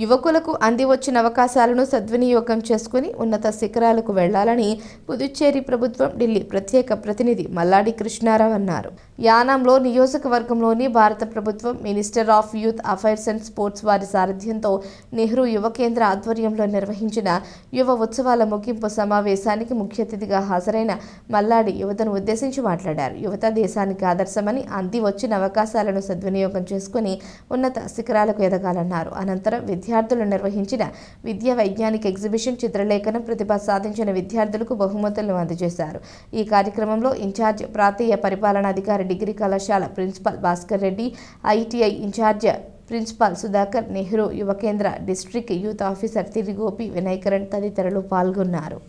యువకులకు అంది వచ్చిన అవకాశాలను సద్వినియోగం చేసుకుని ఉన్నత శిఖరాలకు వెళ్ళాలని పుదుచ్చేరి ప్రభుత్వం ఢిల్లీ ప్రత్యేక ప్రతినిధి మల్లాడి కృష్ణారావు అన్నారు. యానాంలో నియోజకవర్గంలోని భారత ప్రభుత్వం minister of youth affairs and sports వారి సారథ్యంతో నెహ్రూ యువ కేంద్ర ఆధ్వర్యంలో నిర్వహించిన యువ ఉత్సవాల ముగింపు సమావేశానికి ముఖ్య అతిథిగా హాజరైన మల్లాడి యువతను ఉద్దేశించి మాట్లాడారు. యువత దేశానికి ఆదర్శమని అంది వచ్చిన అవకాశాలను సద్వినియోగం చేసుకుని ఉన్నత శిఖరాలకు ఎదగాలన్నారు. అనంతరం విద్య విద్యార్థులు నిర్వహించిన విద్యా వైజ్ఞానిక ఎగ్జిబిషన్ చిత్రలేఖనం ప్రతిభ సాధించిన విద్యార్థులకు బహుమతులను అందజేశారు. ఈ కార్యక్రమంలో ఇన్ఛార్జ్ ప్రాంతీయ పరిపాలనాధికారి డిగ్రీ కళాశాల principal Bhaskar Reddy ITI in charge principal Sudhakar Nehru Yuva Kendra district youth officer Tirigopi వినాయకరణ్ తదితరులు పాల్గొన్నారు.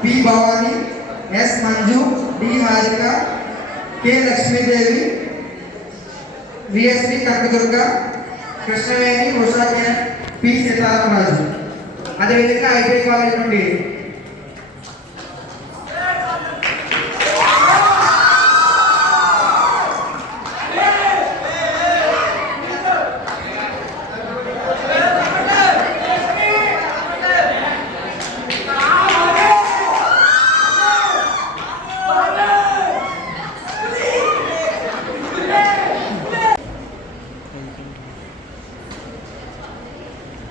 P Bhavani S Manju D Harika K Lakshmidevi VSP Kanakadurga Krishnaveni Usha Kiran P Sitaramaraju అదేవిధంగా ITI college నుండి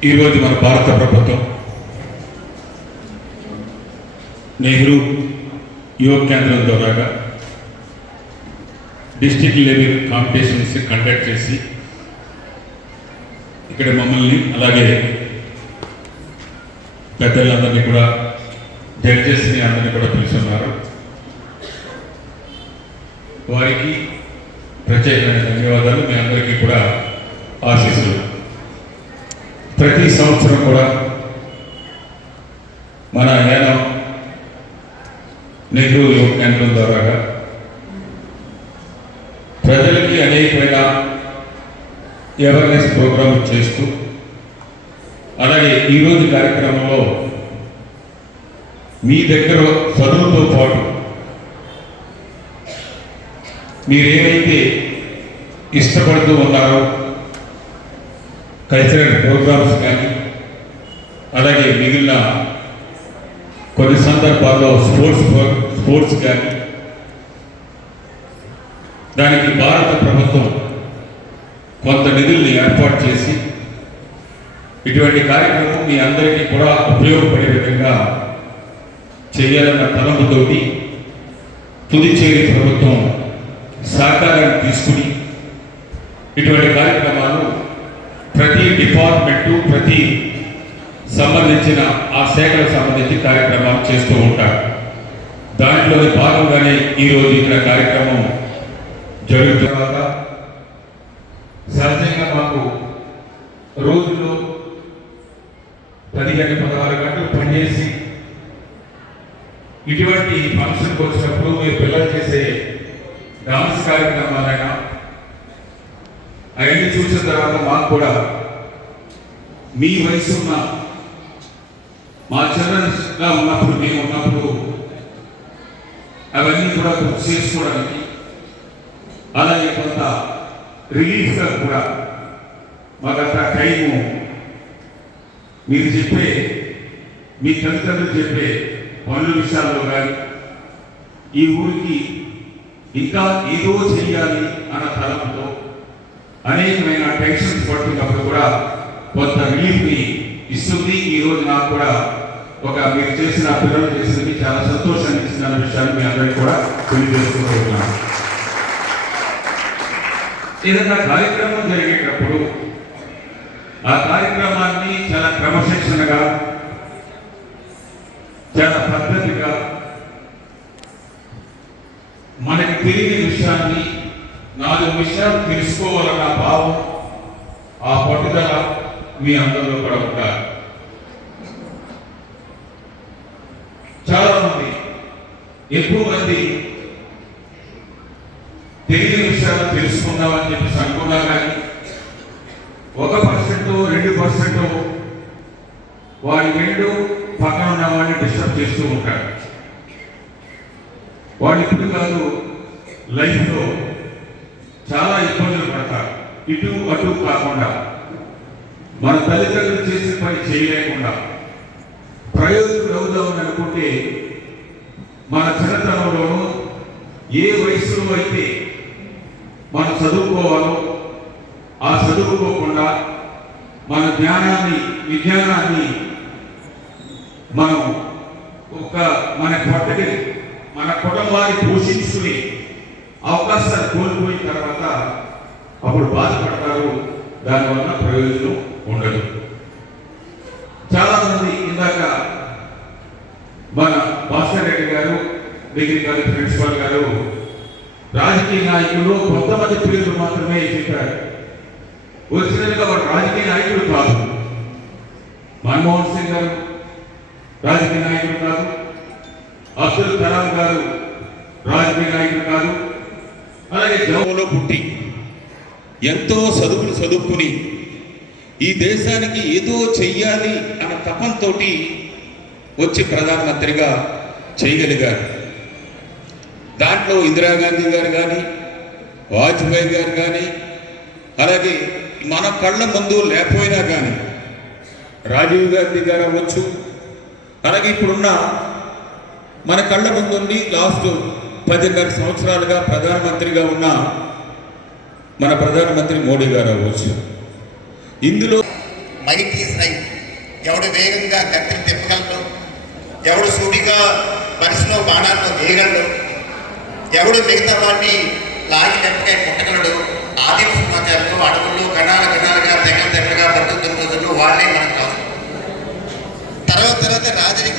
ఈరోజు మన భారత ప్రభుత్వం నెహ్రూ యువ కేంద్రం ద్వారాగా డిస్టిక్ లెవెల్ కాంపిటీషన్స్ కండక్ట్ చేసి ఇక్కడ మమ్మల్ని అలాగే పెద్దలందరినీ కూడా జడ్జెస్ని అందరినీ కూడా పిలుచున్నారు వారికి ప్రత్యేకమైన ధన్యవాదాలు. మీ అందరికీ కూడా ఆశీస్సులు. ప్రతి సంవత్సరం కూడా మన యానం నెహ్రూ యువ కేంద్రం ద్వారా ప్రజలకి అనేకమైన అవేర్నెస్ ప్రోగ్రామ్ చేస్తూ అలాగే ఈరోజు కార్యక్రమంలో మీ దగ్గర చదువుతో పాటు మీరేమైతే ఇష్టపడుతూ ఉన్నారో కల్చరల్ ప్రోగ్రామ్స్ కానీ అలాగే మిగిలిన కొన్ని సందర్భాల్లో స్పోర్ట్స్ స్పోర్ట్స్ కానీ దానికి భారత ప్రభుత్వం కొంత నిధుల్ని ఏర్పాటు చేసి ఇటువంటి కార్యక్రమం మీ అందరికీ కూడా ఉపయోగపడే విధంగా చేయాలన్న తలంపుతోటి పుదుచ్చేరి ప్రభుత్వం సహకారాన్ని తీసుకుని ఇటువంటి కార్యక్రమాలు ప్రతి డిపార్ట్మెంటు ప్రతి సంబంధించిన ఆ శాఖలకు సంబంధించి కార్యక్రమాలు చేస్తూ ఉంటారు. దాంట్లోని భాగంగానే ఈరోజు ఇక్కడ కార్యక్రమం జరుగుతున్న తర్వాత సహజంగా మాకు రోజులో పదిహేను పదహారు గంటలు పనిచేసి ఇటువంటి ఫంక్షన్కి వచ్చినప్పుడు మీరు పిల్లలు చేసే డాన్స్ కార్యక్రమాలైనా అవన్నీ చూసిన తర్వాత మాకు కూడా మీ వయసు ఉన్న మా చిన్నగా ఉన్నప్పుడు మేము ఉన్నప్పుడు అవన్నీ కూడా గుర్తు చేసుకోవడానికి అలాగే కొంత రిలీఫ్గా కూడా మాకంత టైము మీరు చెప్పే మీ తల్లిదండ్రులు చెప్పే పనుల విషయాల్లో కానీ ఈ ఊరికి ఇంకా ఏదో చెయ్యాలి అన్న తలంతో అనేకమైన టెన్షన్స్ పడుతున్నప్పుడు కూడా కొంత రిలీఫ్ని ఇస్తుంది. ఈ రోజు నాకు కూడా ఒక మీరు చేసిన పిల్లలు చేసింది చాలా సంతోషాన్ని ఇచ్చిందన్న విషయాన్ని మీ అందరికీ కూడా తెలియజేసుకుంటున్నాను ఏదైనా కార్యక్రమం జరిగేటప్పుడు ఆ కార్యక్రమాన్ని చాలా క్రమశిక్షణగా చాలా పద్ధతి మనకి తెలియని విషయాన్ని నాలుగు విషయాలు తెలుసుకోవాలన్న భావం ఆ పట్టుదల మీ అందరిలో కూడా ఉండాలి. చాలా మంది ఎక్కువ మంది తెలియని విషయాలు తెలుసుకుందామని చెప్పేసి అనుకున్నా కానీ ఒక పర్సెంట్ రెండు పర్సెంట్ వాడి వెళ్ళు పక్కన ఉన్న వాడిని డిస్టర్బ్ చేస్తూ ఉంటాడు వాళ్ళు ఇప్పుడు కాదు లైఫ్లో చాలా ఇబ్బందులు పడతారు. ఇటు అటు కాకుండా మన తల్లిదండ్రులు చేసే పని చేయలేకుండా ప్రయోజకులు అవుదామని అనుకుంటే మన చిన్నతనంలోనూ ఏ వయసులో అయితే మనం చదువుకోవాలో ఆ చదువుకోకుండా మన జ్ఞానాన్ని విజ్ఞానాన్ని మనం ఒక మన పొట్టకి వారి కుటుంబాన్ని పోషించుకునే అవకాశాలు కోల్పోయిన తర్వాత అప్పుడు బాధపడతారు. దానివల్ల ప్రయోజనం ఉండదు. చాలామంది ఇందాక మన భాస్కర్ రెడ్డి గారు డిగ్రీ కాలేజ్ ప్రిన్సిపాల్ గారు రాజకీయ నాయకులు కొంతమంది పేర్లు మాత్రమే చెప్పారు. ఒరిజినల్గా వాడు రాజకీయ నాయకుడు కాదు. మన్మోహన్ సింగ్ గారు రాజకీయ నాయకుడు కాదు. అబ్దుల్ కలాం గారు రాజకీయ నాయకులు కాదు. అలాగే గ్రామంలో పుట్టి ఎంతో చదువులు చదువుకుని ఈ దేశానికి ఏదో చెయ్యాలి అన్న తపంతో వచ్చి ప్రధానమంత్రిగా చేయగలిగారు. దాంట్లో ఇందిరాగాంధీ గారు కానీ వాజ్పేయి గారు కానీ అలాగే మన కళ్ళ ముందు లేకపోయినా కానీ రాజీవ్ గాంధీ గారు అవ్వచ్చు. అలాగే ఇప్పుడున్న మన కళ్ళ ముందుండి లాస్ట్ పదిన్నర సంవత్సరాలుగా ప్రధానమంత్రిగా ఉన్న మన ప్రధానమంత్రి మోడీ గారు అవ్వచ్చు ఇందులో మైట్ సై ఎవడు వేగంగా కత్తిని తిప్పగలడు ఎవడు సూటిగా పరిశ్రమ బాణాలతో వేయగలడు ఎవడు మిగతా వాడిని లాగి లెక్కగా కొట్టగలడు ఆదిమ సమాజాల్లో అడవుల్లో గణాల గణాలుగా తెగల తెగలుగా పట్టుతున్న రోజుల్లో వాళ్ళే మనకు కాదు తర్వాత తర్వాత రాజరిక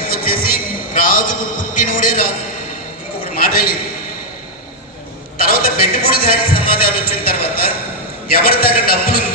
తర్వాత పెట్టుబడిదారి సమాజాలు వచ్చిన తర్వాత ఎవరి దగ్గర డబ్బులు